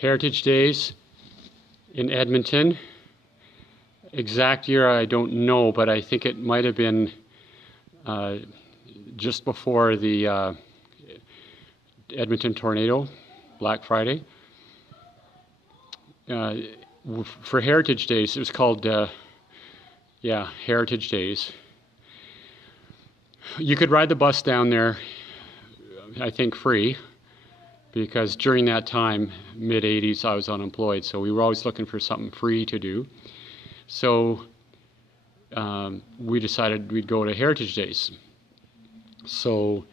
Heritage Days in Edmonton. Exact year I don't know, but I think it might have been just before the Edmonton tornado, Black Friday. For Heritage Days, it was called, Heritage Days. You could ride the bus down there, I think free, because during that time, mid-'80s, I was unemployed, so we were always looking for something free to do. So we decided we'd go to Heritage Days. So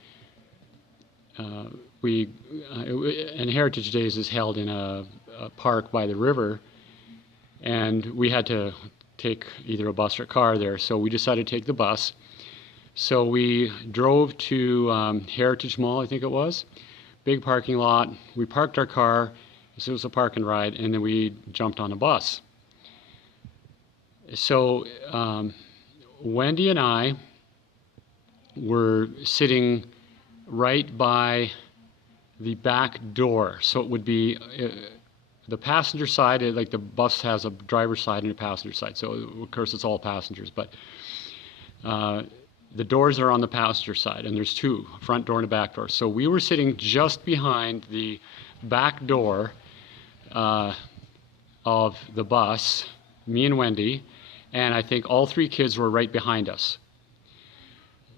and Heritage Days is held in a park by the river, and we had to take either a bus or a car there, so we decided to take the bus. So we drove to Heritage Mall, I think it was, big parking lot. We parked our car, so it was a park and ride, and then we jumped on a bus. So Wendy and I were sitting right by the back door. So it would be the passenger side, like the bus has a driver's side and a passenger side. So of course it's all passengers, but the doors are on the passenger side, and there's two, a front door and a back door. So we were sitting just behind the back door of the bus, me and Wendy, and I think all three kids were right behind us.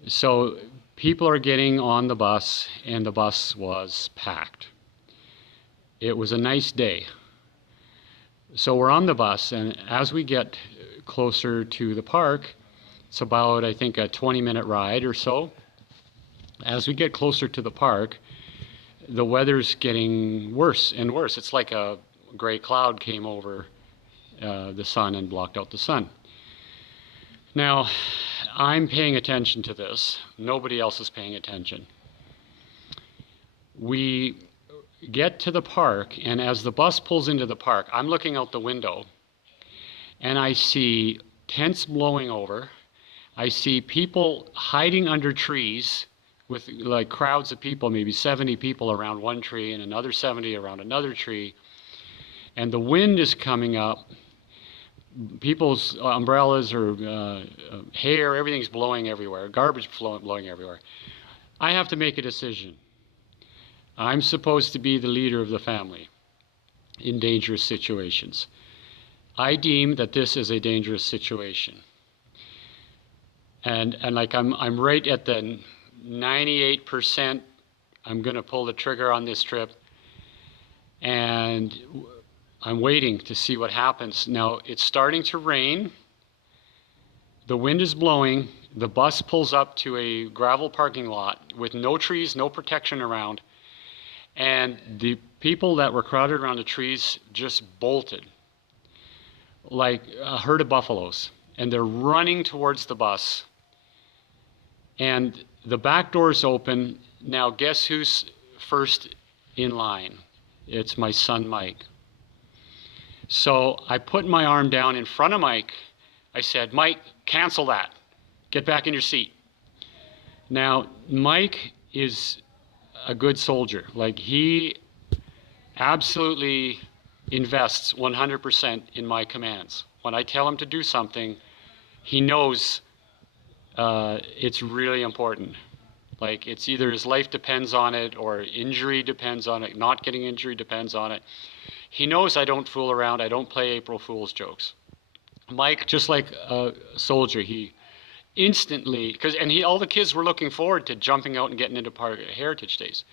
So people are getting on the bus, and the bus was packed. It was a nice day. So we're on the bus, and as we get closer to the park, it's about, I think, a 20-minute ride or so. As we get closer to the park, the weather's getting worse and worse. It's like a gray cloud came over the sun and blocked out the sun. Now, I'm paying attention to this. Nobody else is paying attention. We get to the park, and as the bus pulls into the park, I'm looking out the window, and I see tents blowing over. I see people hiding under trees with like crowds of people, maybe 70 people around one tree and another 70 around another tree. And the wind is coming up. People's umbrellas or hair, everything's blowing everywhere. Garbage blowing everywhere. I have to make a decision. I'm supposed to be the leader of the family in dangerous situations. I deem that this is a dangerous situation. And like I'm right at the 98%, I'm going to pull the trigger on this trip, and I'm waiting to see what happens. Now it's starting to rain, the wind is blowing, the bus pulls up to a gravel parking lot with no trees, no protection around, and the people that were crowded around the trees just bolted like a herd of buffaloes, and they're running towards the bus. And the back door's open. Now guess who's first in line? It's my son Mike. So I put my arm down in front of Mike. I said, Mike, cancel that. Get back in your seat. Now, Mike is a good soldier. Like, he absolutely invests 100% in my commands. When I tell him to do something, he knows it's really important. Like, it's either his life depends on it or injury depends on it, not getting injury depends on it. He knows I don't fool around, I don't play April Fool's jokes. Mike, just like a soldier, he instantly, all the kids were looking forward to jumping out and getting into Heritage Days.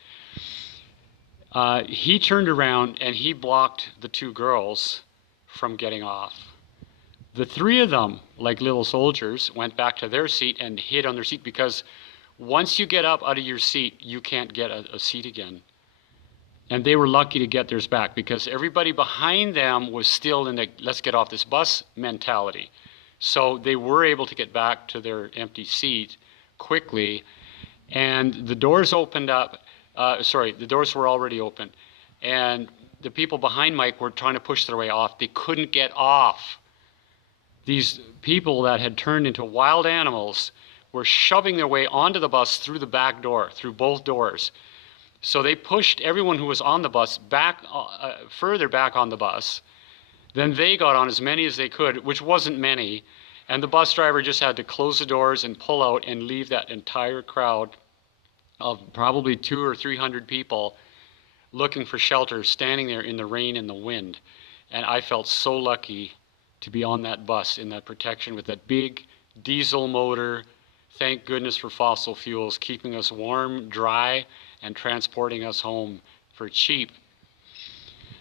He turned around and he blocked the two girls from getting off. The three of them, like little soldiers, went back to their seat and hid on their seat, because once you get up out of your seat, you can't get a seat again. And they were lucky to get theirs back, because everybody behind them was still in the let's get off this bus mentality. So they were able to get back to their empty seat quickly. And the doors opened up. The doors were already open. And the people behind Mike were trying to push their way off. They couldn't get off. These people that had turned into wild animals were shoving their way onto the bus through the back door, through both doors. So they pushed everyone who was on the bus back, further back on the bus. Then they got on as many as they could, which wasn't many. And the bus driver just had to close the doors and pull out and leave that entire crowd of probably 200 or 300 people looking for shelter, standing there in the rain and the wind. And I felt so lucky to be on that bus in that protection with that big diesel motor. Thank goodness for fossil fuels, keeping us warm, dry, and transporting us home for cheap.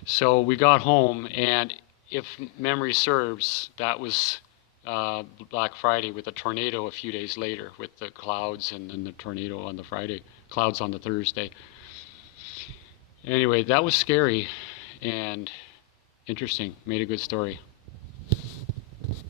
So we got home, and if memory serves, that was Black Friday with a tornado a few days later with the clouds and then the tornado on the Friday, clouds on the Thursday. Anyway, that was scary and interesting. Made a good story.